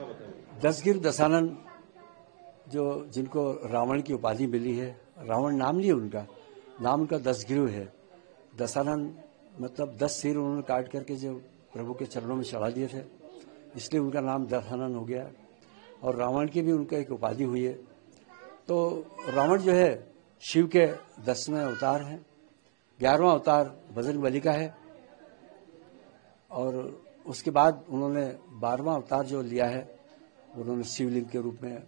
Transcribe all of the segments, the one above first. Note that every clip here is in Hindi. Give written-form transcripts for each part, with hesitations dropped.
कथा बताइए। दसगिर दशानन जो जिनको रावण की उपाधि मिली है, रावण नाम नहीं है उनका, नाम उनका दसगिरु है। दशानन मतलब 10 सिर उन्होंने काट करके जो प्रभु के चरणों में चढ़ा दिए थे, इसलिए उनका नाम दशानन हो गया। और रावण की भी उनका एक उपाधि हुई है। तो रावण जो है शिव के 10वें अवतार हैं। 11वां अवतार बजरंगबली का है और उसके बाद उन्होंने 12वां अवतार जो लिया है, उन्होंने शिवलिंग के रूप में,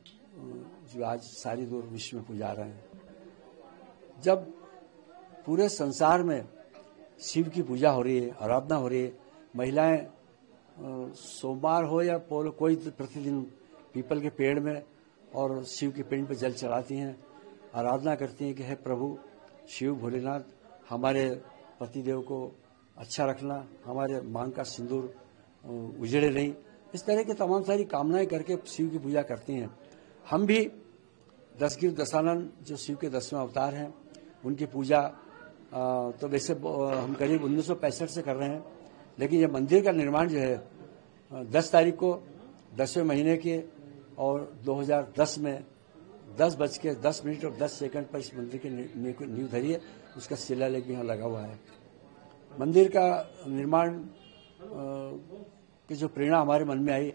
जो आज सारी दूर विश्व में पुजा रहे हैं। जब पूरे संसार में शिव की पूजा हो रही है, आराधना हो रही है, महिलाएं सोमवार हो या कोई प्रतिदिन पीपल के पेड़ में और शिव के पिंड पर जल चढ़ाती हैं, आराधना करती हैं कि हे प्रभु शिव भोलेनाथ, हमारे पतिदेव को अच्छा रखना, हमारे मांग का सिंदूर उजड़े नहीं। इस तरह की तमाम सारी कामनाएं करके शिव की पूजा करती हैं। हम भी दसगिर दशानन जो शिव के 10वें अवतार हैं, उनकी पूजा तो वैसे हम करीब 1965 से कर रहे हैं, लेकिन ये मंदिर का निर्माण जो है 10 तारीख को 10वें महीने के और 2010 में 10:10 और 10 सेकंड पर इस मंदिर की नींव धरी है। उसका शिलालेख भी यहाँ लगा हुआ है। मंदिर का निर्माण की जो प्रेरणा हमारे मन में आई,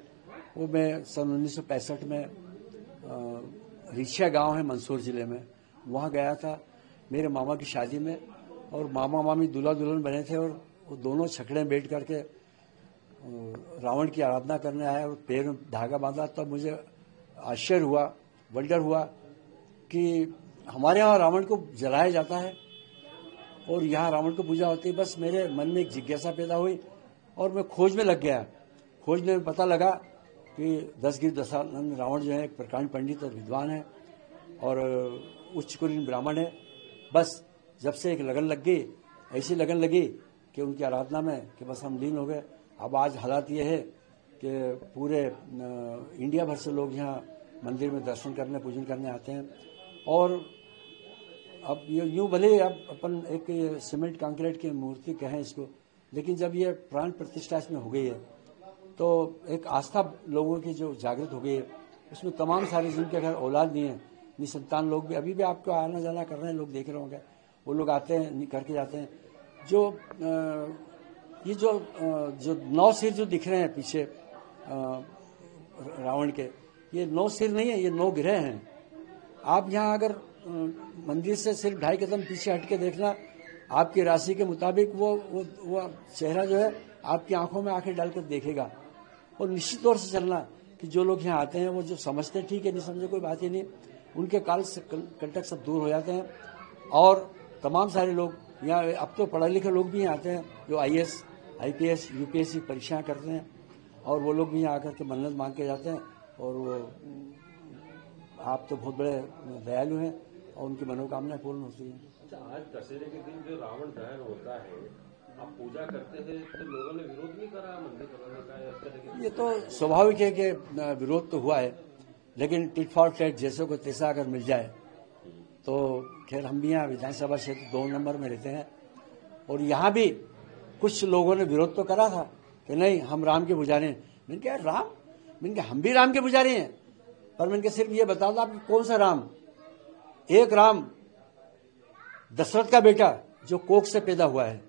वो मैं सन 1965 में रिछिया गांव है मंदसौर जिले में, वहाँ गया था मेरे मामा की शादी में, और मामा मामी दूल्हा दुल्हन बने थे और वो दोनों छकड़े में बैठ करके रावण की आराधना करने आए और पैर में धागा बांधा। तब तो मुझे आश्चर्य हुआ, वंडर हुआ कि हमारे यहाँ रावण को जलाया जाता है और यहाँ रावण को पूजा होती है। बस मेरे मन में एक जिज्ञासा पैदा हुई और मैं खोज में लग गया। खोज में पता लगा कि दसगिर दशानन रावण जो है एक प्रकांड पंडित और विद्वान है और उच्च कुलीन ब्राह्मण है। बस जब से एक लगन लग गई, ऐसी लगन लगी कि उनकी आराधना में कि बस हम लीन हो गए। अब आज हालात ये है कि पूरे इंडिया भर से लोग यहाँ मंदिर में दर्शन करने, पूजन करने आते हैं। और अब यूँ भले अब अपन एक सीमेंट कंक्रीट की मूर्ति कहें इसको, लेकिन जब ये प्राण प्रतिष्ठा इसमें हो गई है तो एक आस्था लोगों की जो जागृत हो गई है, उसमें तमाम सारे जिनके घर औलाद नहीं है, निसंतान लोग भी अभी भी आपको आना जाना कर रहे हैं, लोग देख रहे होंगे, वो लोग आते हैं करके जाते हैं। जो ये जो 9 सिर जो दिख रहे हैं पीछे रावण के, ये 9 सिर नहीं है, ये 9 ग्रह हैं। आप यहाँ अगर मंदिर से सिर्फ 2.5 कदम पीछे हट के देखना, आपकी राशि के मुताबिक वो चेहरा जो है आपकी आंखों में आंखें डालकर देखेगा। और निश्चित तौर से चलना कि जो लोग यहाँ आते हैं वो जो समझते हैं ठीक है, नहीं समझे कोई बात ही नहीं, उनके काल से कंटक सब दूर हो जाते हैं। और तमाम सारे लोग यहाँ, अब तो पढ़े लिखे लोग भी यहाँ आते हैं जो IAS, IPS, UPSC परीक्षाएं करते हैं, और वो लोग भी यहाँ आकर के मन्नत मांग के जाते हैं। और वो आप तो बहुत बड़े दयालु हैं और उनकी मनोकामनाएं पूर्ण होती हैं। अच्छा, आज दशहरे के दिन जो रावण दहन होता है, आप पूजा करते हैं तो लोगों ने विरोध नहीं करा मंदिर बनाने का? ये तो स्वाभाविक है कि विरोध तो हुआ है, लेकिन टिट फॉर टैट जैसे को तैसा अगर मिल जाए तो खैर हम भी यहाँ विधानसभा क्षेत्र 2 नंबर में रहते हैं, और यहाँ भी कुछ लोगों ने विरोध तो करा था कि नहीं हम राम के पुजारी हैं। मैंने कहा राम, मैंने कहा हम भी राम के पुजारी हैं, पर मैंने कहा सिर्फ ये बता दो आपकी कौन सा राम? एक राम दशरथ का बेटा जो कोख से पैदा हुआ है,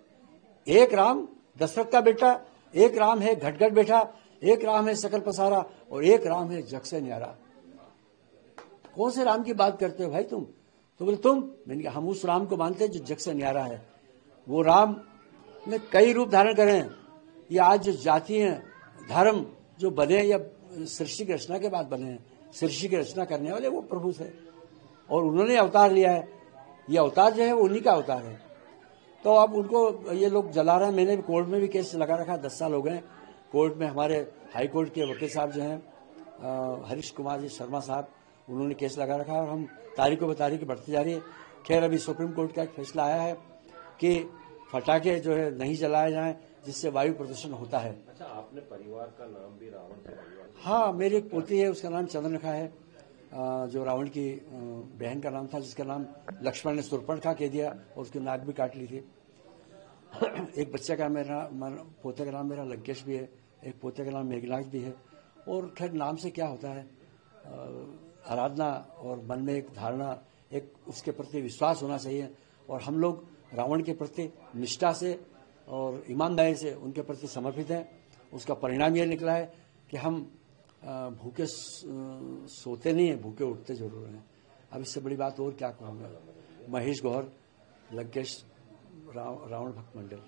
एक राम दशरथ का बेटा, एक राम है घटघट बेटा, एक राम है सकल पसारा, और एक राम है जग से न्यारा। कौन से राम की बात करते हो भाई तुम? तो बोले तुम? मैंने कहा हम उस राम को मानते हैं जो जग से न्यारा है। वो राम ने कई रूप धारण करे हैं। ये आज जो जाति हैं, धर्म जो बने या सृष्टि की रचना के बाद बने हैं, सृष्टि की रचना करने वाले वो प्रभु थे और उन्होंने अवतार लिया है। ये अवतार जो है वो उन्हीं का अवतार है। तो अब उनको ये लोग जला रहे हैं। मैंने भी कोर्ट में भी केस लगा रखा, 10 साल हो गए कोर्ट में। हमारे हाई कोर्ट के वकील साहब जो हैं हरीश कुमार जी शर्मा साहब, उन्होंने केस लगा रखा है और हम तारीख ब तारीख बढ़ती जा रही है। खैर अभी सुप्रीम कोर्ट का एक फैसला आया है कि फटाके जो है नहीं जलाए जाएं, जिससे वायु प्रदूषण होता है। अच्छा, आपने परिवार का नाम भी रावण से परिवार? हाँ, मेरी एक पोती है, उसका नाम चंद्रनखा है, जो रावण की बहन का नाम था, जिसका नाम लक्ष्मण ने सुर्पणखा कह दिया और उसकी नाक भी काट ली थी। एक बच्चे का मेरा पोते का नाम मेरा लंकेश भी है, एक पोते का नाम मेघनाथ भी है, और खैर नाम से क्या होता है, आराधना और मन में एक धारणा, एक उसके प्रति विश्वास होना चाहिए। और हम लोग रावण के प्रति निष्ठा से और ईमानदारी से उनके प्रति समर्पित हैं। उसका परिणाम यह निकला है कि हम भूखे सोते नहीं हैं, भूखे उठते जरूर हैं। अब इससे बड़ी बात और क्या कहूँगा। महेश गौर, लंकेश, रावण भक्त मंडल।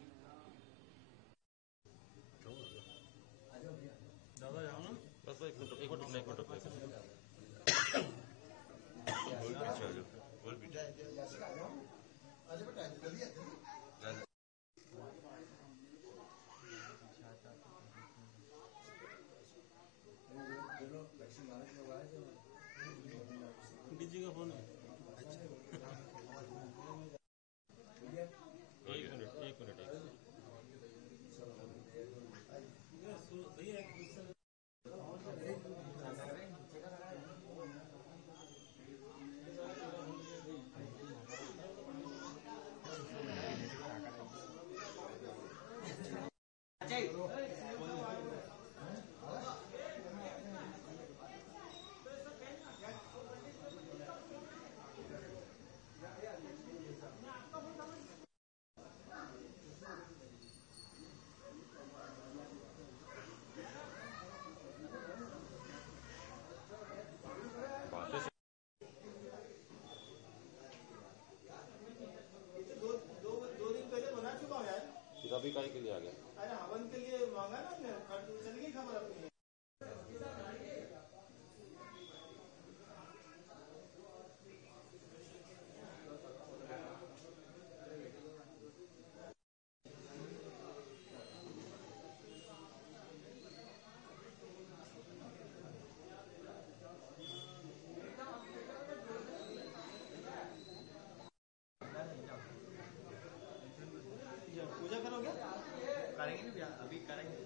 डीजी का फोन है। एक मिनट अभी काहे के लिए आ गया? अरे हवन के लिए मांगा ना हमने, चल गई खबर अपनी। पूजा करोगे? करेंगे ना, अभी करेंगे।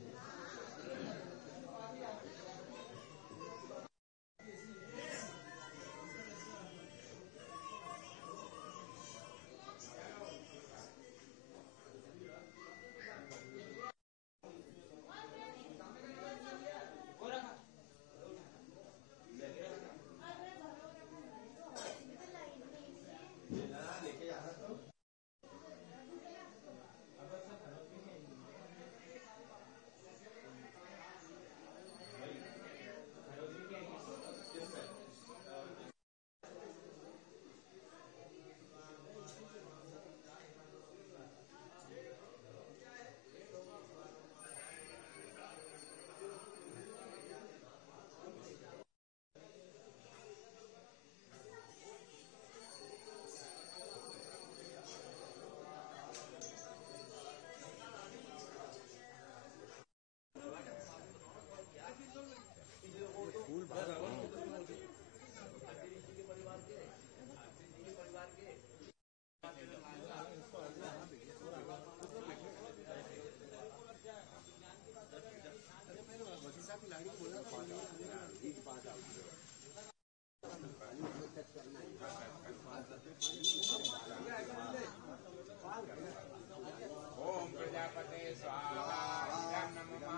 ओम प्रजापते स्वाहा नमः।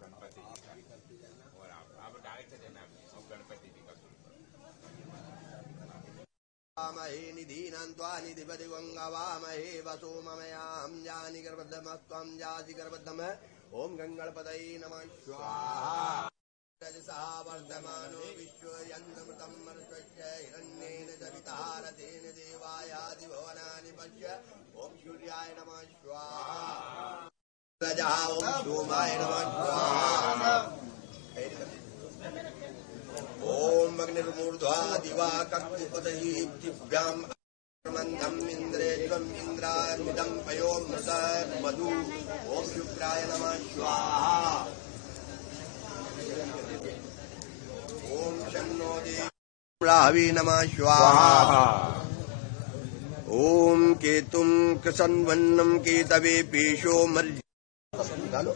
गणपति जी का और आप डायरेक्ट देना गणपति जी का वामहे निधीनान्त्वा निधिपति गंगावामहे वसोममयां जानि गर्भधमस्त्वं जासि गर्भधम। ओम गंगणपतये नमः स्वाहा। रजसा वर्तमानो विश्वयन्नमृतं मर्त्यस्य हिरण्येन च वितारतेन देवायादि भुवनानि पश्य। ओम सूर्याय नमः स्वाहा। रजः ओम सोमाय नमः स्वाहा। ओम अग्निर्मूर्ध्वा दिवा कक्षुपतहि दिव्याम् मंदम् इन्द्रेश्वम् इन्द्रामिदम् पयोमृत मधु। ओम शुक्राय नमः स्वाहा। ओम शन्नो देवी नमः स्वाहा। ओम केतुम् कृसन्वन्नम् केतवे पेशो मर्ज। चलो।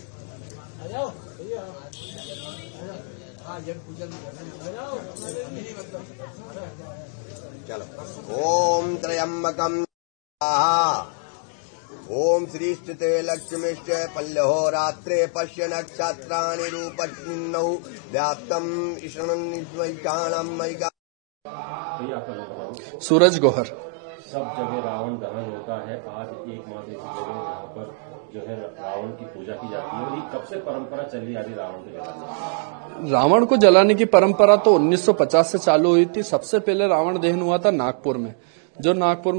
ओम त्र्यंबकम् स्वाहा। ओम श्री स्थिते लक्ष्मीश्च पल्लहोरात्रे पश्य नक्षत्राणि रूपचिन्नौ व्याप्तम् ईशानम् मयिका। भैया आपका नाम बताओ। सूरज गोहर। सब जगह रावण दहन होता है, आज एकमात्र ऐसी जगह है जहाँ पर जो है रावण की पूजा की जाती है। और ये कब से परंपरा चली आ रही रावण को जलाने? रावण को जलाने की परंपरा तो 1950 से चालू हुई थी। सबसे पहले रावण दहन हुआ था नागपुर में, जो नागपुर में